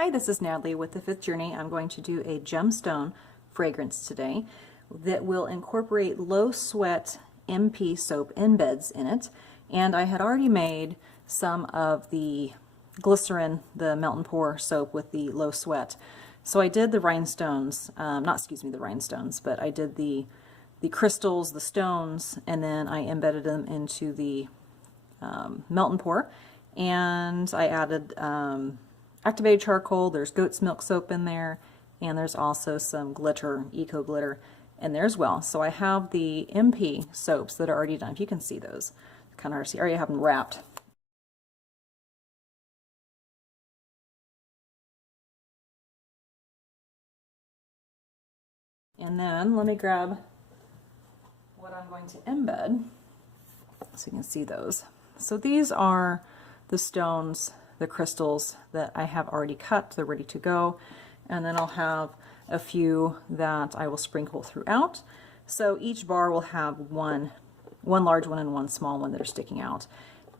Hi, this is Natalie with the Fifth Journey. I'm going to do a gemstone fragrance today that will incorporate low sweat MP soap embeds in it. And I had already made some of the glycerin, the melt and pour soap with the low sweat. So I did the rhinestones, the rhinestones, but I did the crystals, the stones, and then I embedded them into the melt and pour. And I added activated charcoal, there's goat's milk soap in there, and there's also some glitter, eco glitter in there as well. So I have the MP soaps that are already done. If you can see those, it's kind of hard to see. I already have them wrapped. And then let me grab what I'm going to embed so you can see those. So these are the stones, the crystals that I have already cut. They're ready to go. And then I'll have a few that I will sprinkle throughout. So each bar will have one large one and one small one that are sticking out.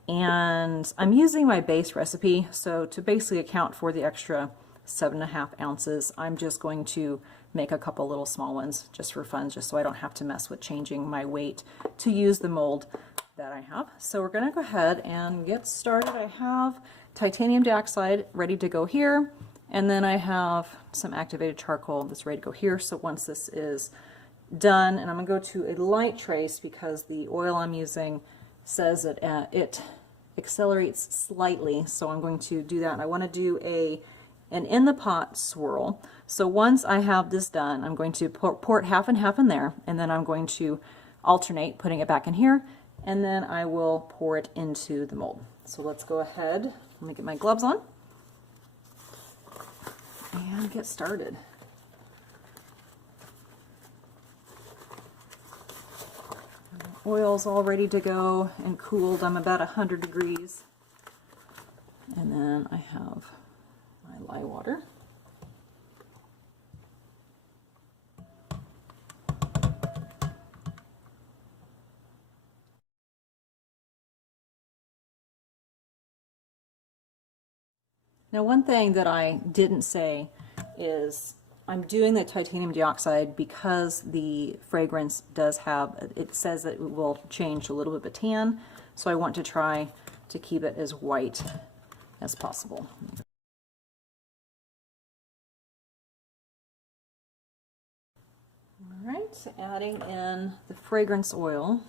And I'm using my base recipe, so to basically account for the extra 7.5 ounces, I'm just going to make a couple little small ones just for fun, just so I don't have to mess with changing my weight to use the mold that I have. So we're going to go ahead and get started. I have titanium dioxide ready to go here, and then I have some activated charcoal that's ready to go here. So once this is done, and I'm going to go to a light trace because the oil I'm using says that it accelerates slightly, so I'm going to do that. And I want to do an in the pot swirl. So once I have this done, I'm going to pour it half and half in there, and then I'm going to alternate putting it back in here, and then I will pour it into the mold. So let's go ahead, let me get my gloves on and get started. Oil's all ready to go and cooled. I'm about 100 degrees. And then I have my lye water. Now, one thing that I didn't say is I'm doing the titanium dioxide because the fragrance does have, it says that it will change a little bit of tan, so I want to try to keep it as white as possible. All right, adding in the fragrance oil.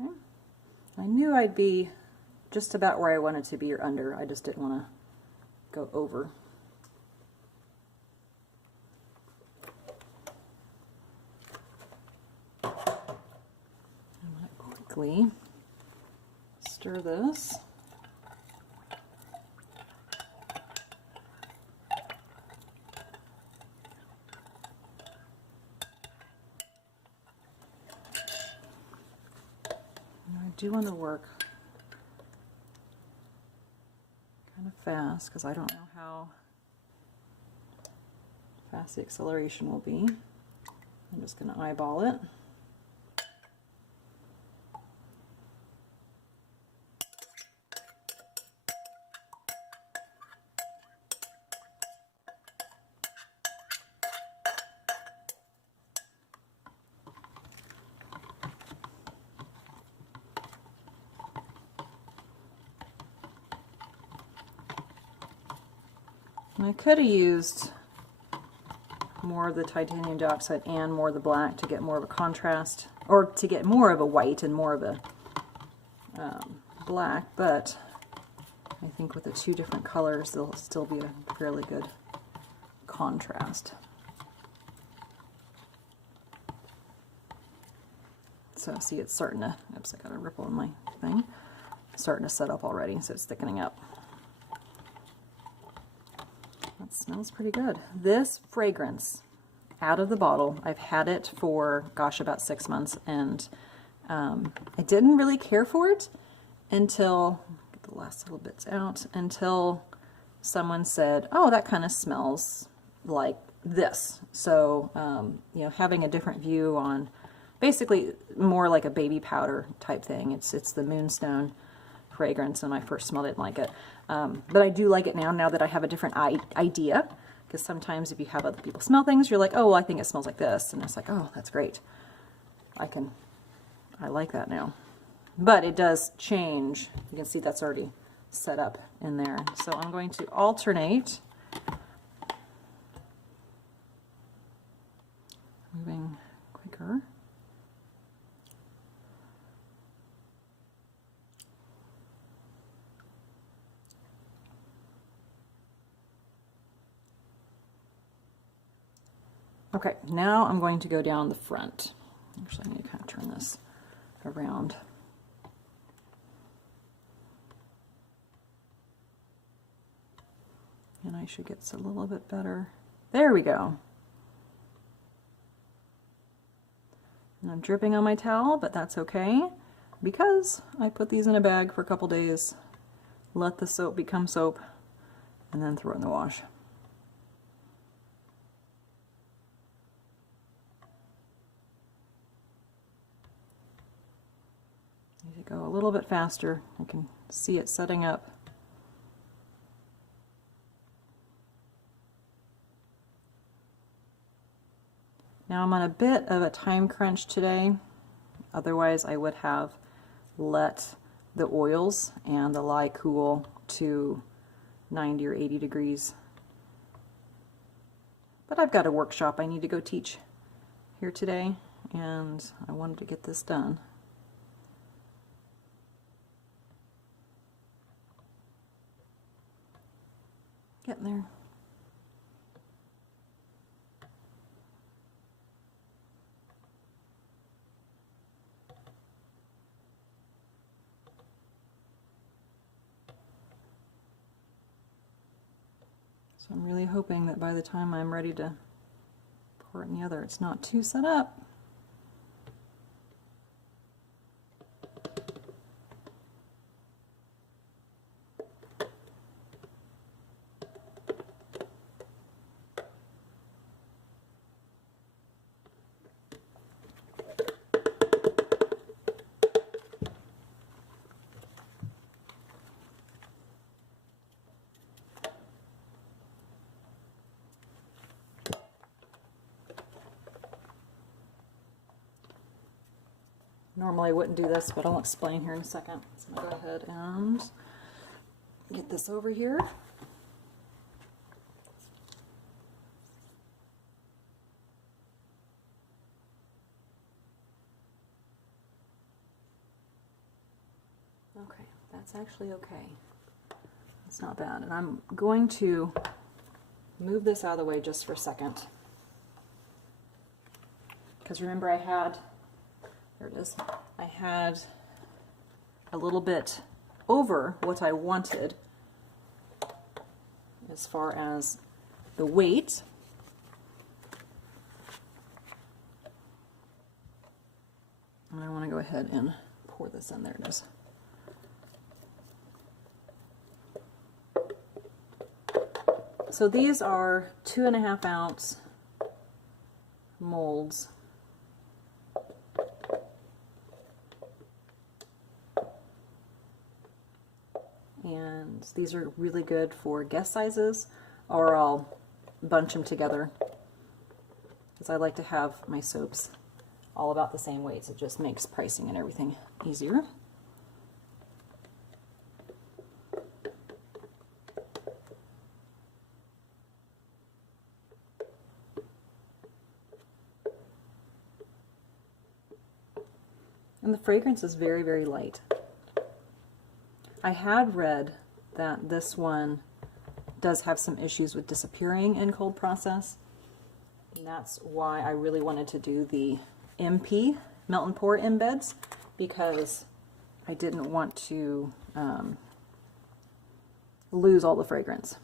Okay. I knew I'd be just about where I wanted to be or under. I just didn't want to go over. I'm going to quickly stir this. I do want to work kind of fast because I don't know how fast the acceleration will be. I'm just going to eyeball it. And I could have used more of the titanium dioxide and more of the black to get more of a contrast, or to get more of a white and more of a black, but I think with the two different colors there'll still be a fairly good contrast. So see, it's starting to, oops, I got a ripple in my thing, it's starting to set up already, so it's thickening up. That smells pretty good. This fragrance, out of the bottle, I've had it for, gosh, about 6 months, and I didn't really care for it until, get the last little bits out, until someone said, oh, that kind of smells like this. So, you know, having a different view on basically more like a baby powder type thing. It's the Moonstone fragrance, and when I first smelled it, I didn't like it. But I do like it now that I have a different idea, because sometimes if you have other people smell things, you're like, oh, well, I think it smells like this. And it's like, oh, that's great. I like that now. But it does change. You can see that's already set up in there. So I'm going to alternate. Moving quicker. Okay, now I'm going to go down the front. Actually, I need to kind of turn this around. And I should get this a little bit better. There we go. And I'm dripping on my towel, but that's okay, because I put these in a bag for a couple days, let the soap become soap, and then throw it in the wash. Need to go a little bit faster. I can see it setting up. Now I'm on a bit of a time crunch today. Otherwise I would have let the oils and the lye cool to 90 or 80 degrees. But I've got a workshop I need to go teach here today, and I wanted to get this done. Getting there. So I'm really hoping that by the time I'm ready to pour it in the other, it's not too set up. Normally I wouldn't do this, but I'll explain here in a second. So I'm going to go ahead and get this over here. Okay, that's actually okay. It's not bad. And I'm going to move this out of the way just for a second. Because remember I had, there it is, I had a little bit over what I wanted as far as the weight. And I want to go ahead and pour this in. There it is. So these are 2.5 ounce molds. And these are really good for guest sizes, or I'll bunch them together, because I like to have my soaps all about the same weights. It just makes pricing and everything easier. And the fragrance is very, very light. I had read that this one does have some issues with disappearing in cold process. And that's why I really wanted to do the MP, melt and pour embeds, because I didn't want to lose all the fragrance.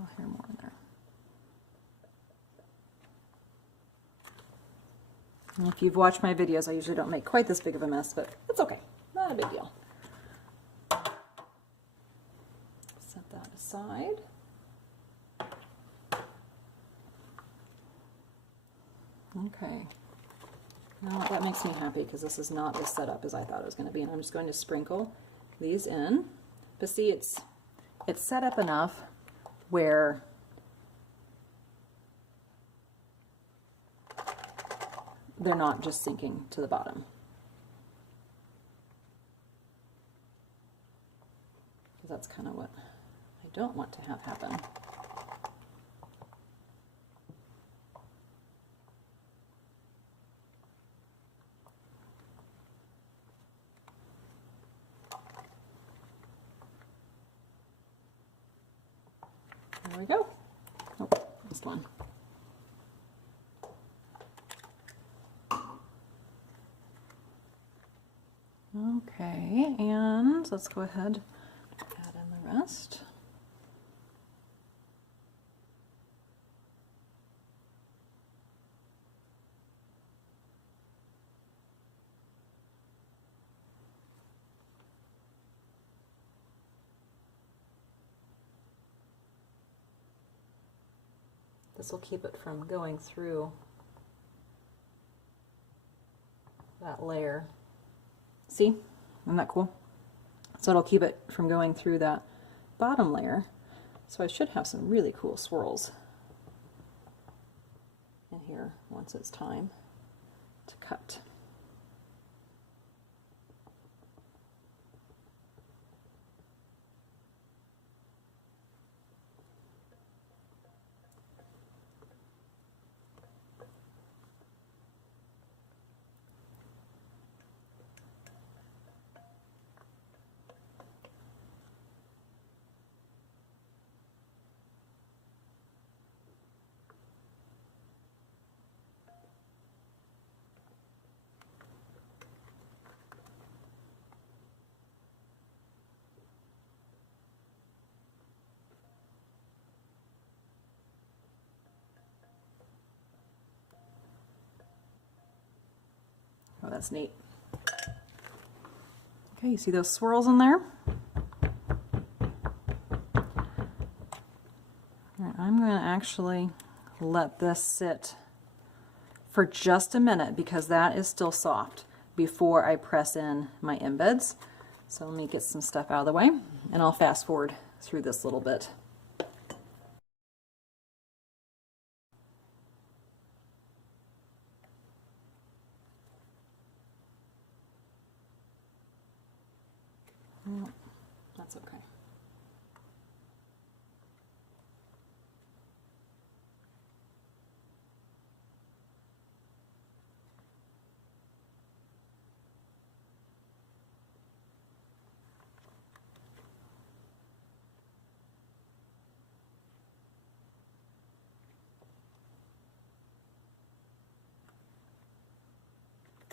I'll hear more in there. And if you've watched my videos, I usually don't make quite this big of a mess, but it's okay. Not a big deal. Set that aside. Okay. Now that makes me happy because this is not as set up as I thought it was going to be. And I'm just going to sprinkle these in. But see, it's set up enough where they're not just sinking to the bottom. Because that's kind of what I don't want to have happen. There we go. Oh, missed one. Okay, and let's go ahead and add in the rest. This will keep it from going through that layer. See? Isn't that cool? So it'll keep it from going through that bottom layer. So I should have some really cool swirls in here once it's time to cut. Oh, that's neat. Okay, you see those swirls in there? All right, I'm going to actually let this sit for just a minute because that is still soft before I press in my embeds. So let me get some stuff out of the way and I'll fast forward through this little bit. That's okay.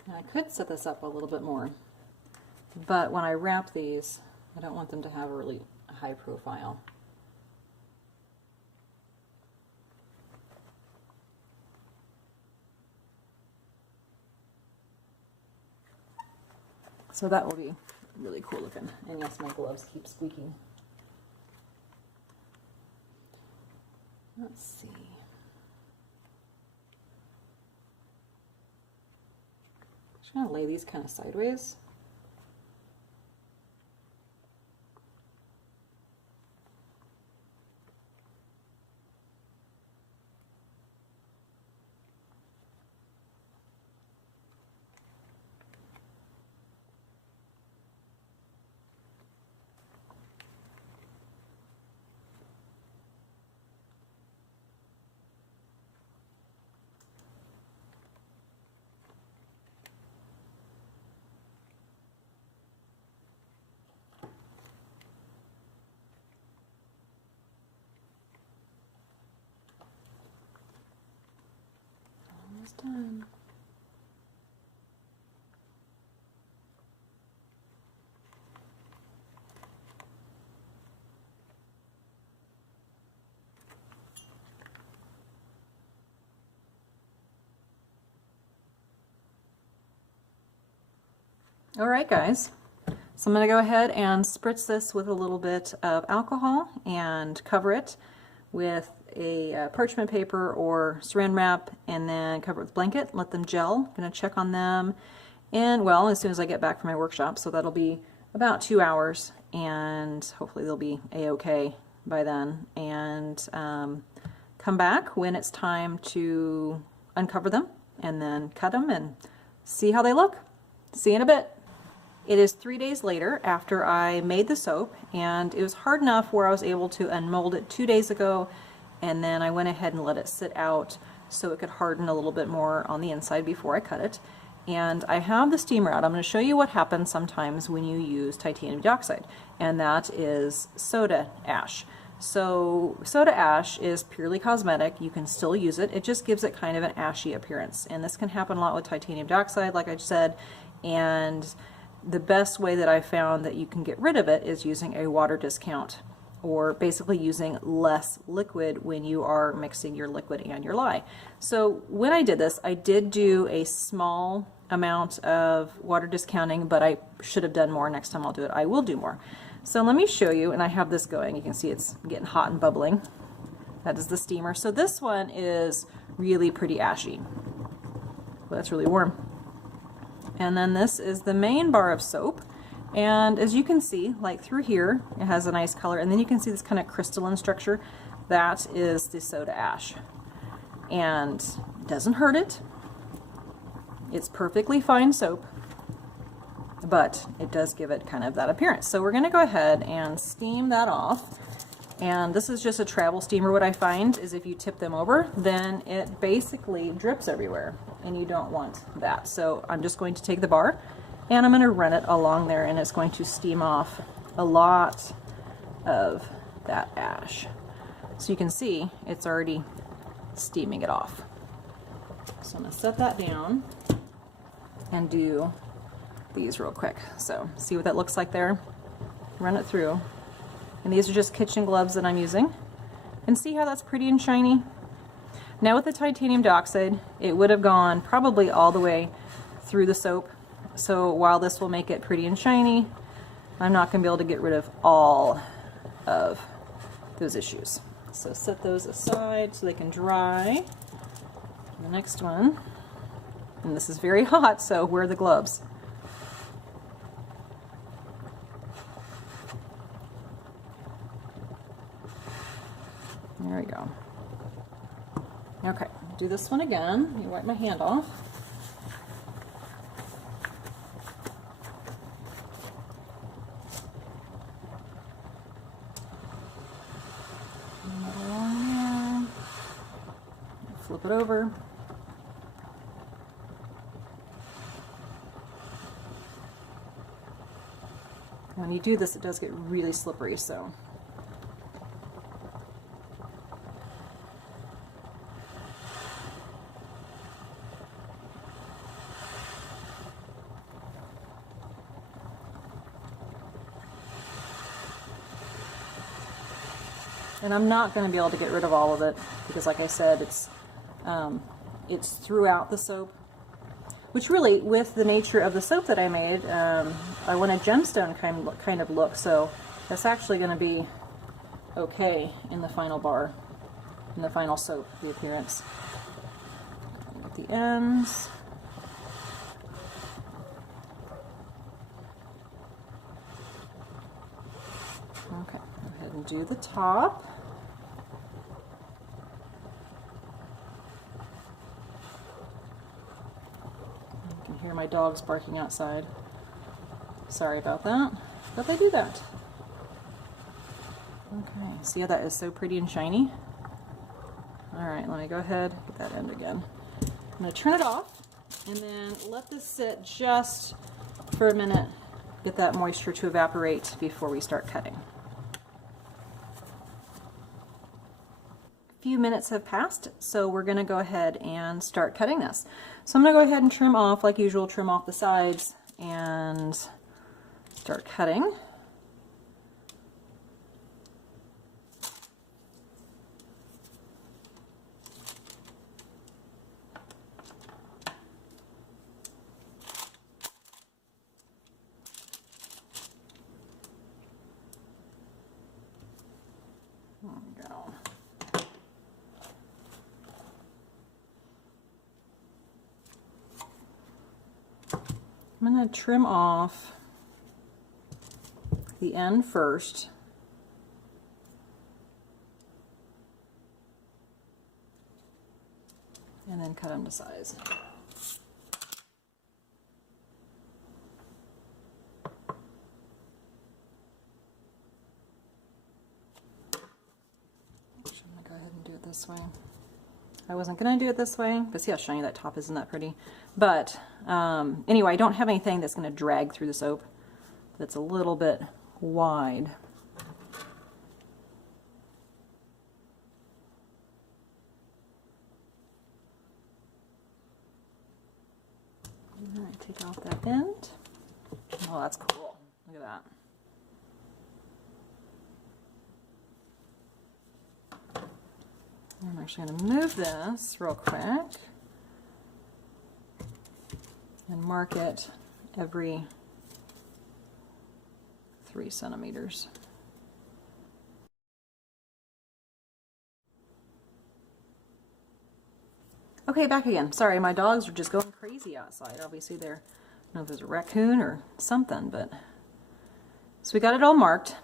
Now I could set this up a little bit more, but when I wrap these, I don't want them to have a really high profile. So that will be really cool looking. And yes, my gloves keep squeaking. Let's see. Just gonna lay these kind of sideways. Done. All right, guys. So I'm going to go ahead and spritz this with a little bit of alcohol and cover it with a parchment paper or saran wrap, and then cover it with a blanket, let them gel. I'm going to check on them, and well, as soon as I get back from my workshop, so that'll be about 2 hours, and hopefully they'll be a-okay by then, and come back when it's time to uncover them and then cut them and see how they look. See you in a bit. It is 3 days later after I made the soap, and it was hard enough where I was able to unmold it 2 days ago, and then I went ahead and let it sit out so it could harden a little bit more on the inside before I cut it. And I have the steamer out. I'm going to show you what happens sometimes when you use titanium dioxide, and that is soda ash. So soda ash is purely cosmetic. You can still use it. It just gives it kind of an ashy appearance, and this can happen a lot with titanium dioxide, like I said. And the best way that I found that you can get rid of it is using a water discount, or basically using less liquid when you are mixing your liquid and your lye. So when I did this, I did do a small amount of water discounting, but I should have done more. Next time I'll do it. I will do more. So let me show you, and I have this going. You can see it's getting hot and bubbling. That is the steamer. So this one is really pretty ashy. Well, that's really warm. And then this is the main bar of soap, and as you can see, like through here, it has a nice color, and then you can see this kind of crystalline structure. That is the soda ash, and it doesn't hurt it. It's perfectly fine soap, but it does give it kind of that appearance. So we're going to go ahead and steam that off. And this is just a travel steamer. What I find is if you tip them over, then it basically drips everywhere, and you don't want that. So I'm just going to take the bar and I'm going to run it along there, and it's going to steam off a lot of that ash. So you can see it's already steaming it off. So I'm going to set that down and do these real quick. So see what that looks like there? Run it through. And these are just kitchen gloves that I'm using. And see how that's pretty and shiny? Now with the titanium dioxide, it would have gone probably all the way through the soap. So while this will make it pretty and shiny, I'm not going to be able to get rid of all of those issues. So set those aside so they can dry. The next one, and this is very hot, so wear the gloves. There we go. Okay, do this one again. Let me wipe my hand off. Another one here. Flip it over. When you do this, it does get really slippery, so. And I'm not going to be able to get rid of all of it because, like I said, it's throughout the soap. Which really, with the nature of the soap that I made, I want a gemstone kind of look. So that's actually going to be okay in the final bar, in the final soap, the appearance. At the ends. Okay, go ahead and do the top. You can hear my dogs barking outside. Sorry about that, but they do that. Okay, see how that is so pretty and shiny? Alright, let me go ahead, get that end again. I'm going to turn it off and then let this sit just for a minute, get that moisture to evaporate before we start cutting. A few minutes have passed, so we're going to go ahead and start cutting this. So I'm going to go ahead and trim off, like usual, trim off the sides and start cutting. I'm going to trim off the end first. And then cut them to size. Actually, I'm going to go ahead and do it this way. I wasn't going to do it this way, but see how shiny that top is? Isn't that pretty? But anyway, I don't have anything that's going to drag through the soap that's a little bit wide. All right, take off that end. Oh, that's cool. Look at that. I'm actually going to move this real quick and mark it every 3 centimeters. Okay, back again. Sorry, my dogs are just going crazy outside. Obviously, I don't know if there's a raccoon or something, but so we got it all marked.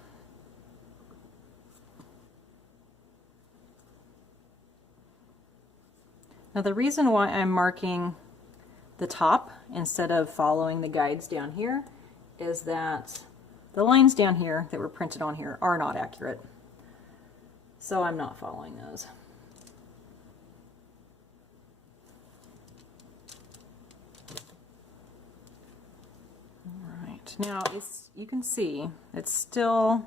Now the reason why I'm marking the top instead of following the guides down here is that the lines down here that were printed on here are not accurate. So I'm not following those. All right, now you can see it's still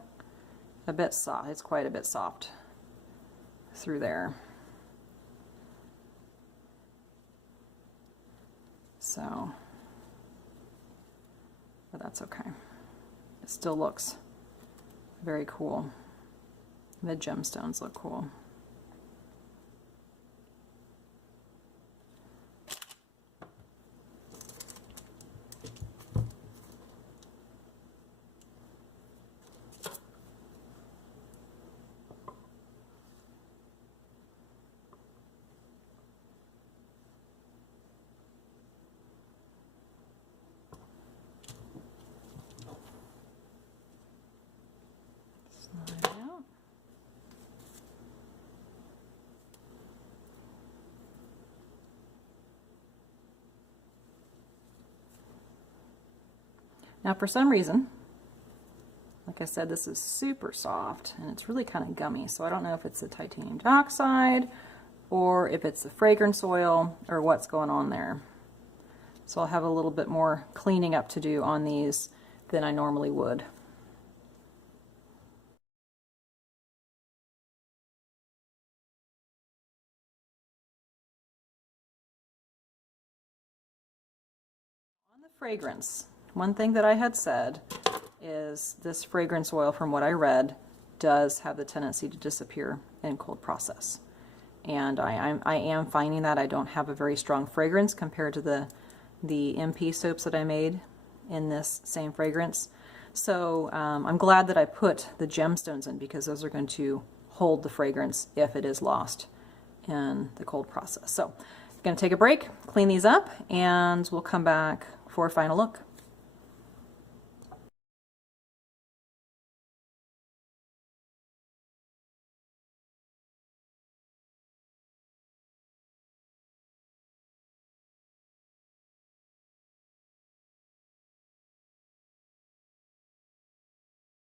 a bit soft. It's quite a bit soft through there. So, but that's okay. It still looks very cool. The gemstones look cool. Now for some reason, like I said, this is super soft and it's really kind of gummy, so I don't know if it's the titanium dioxide or if it's the fragrance oil or what's going on there. So I'll have a little bit more cleaning up to do on these than I normally would. On the fragrance, one thing that I had said is this fragrance oil, from what I read, does have the tendency to disappear in cold process. And I am finding that I don't have a very strong fragrance compared to the MP soaps that I made in this same fragrance. So I'm glad that I put the gemstones in, because those are going to hold the fragrance if it is lost in the cold process. So I'm going to take a break, clean these up, and we'll come back for a final look.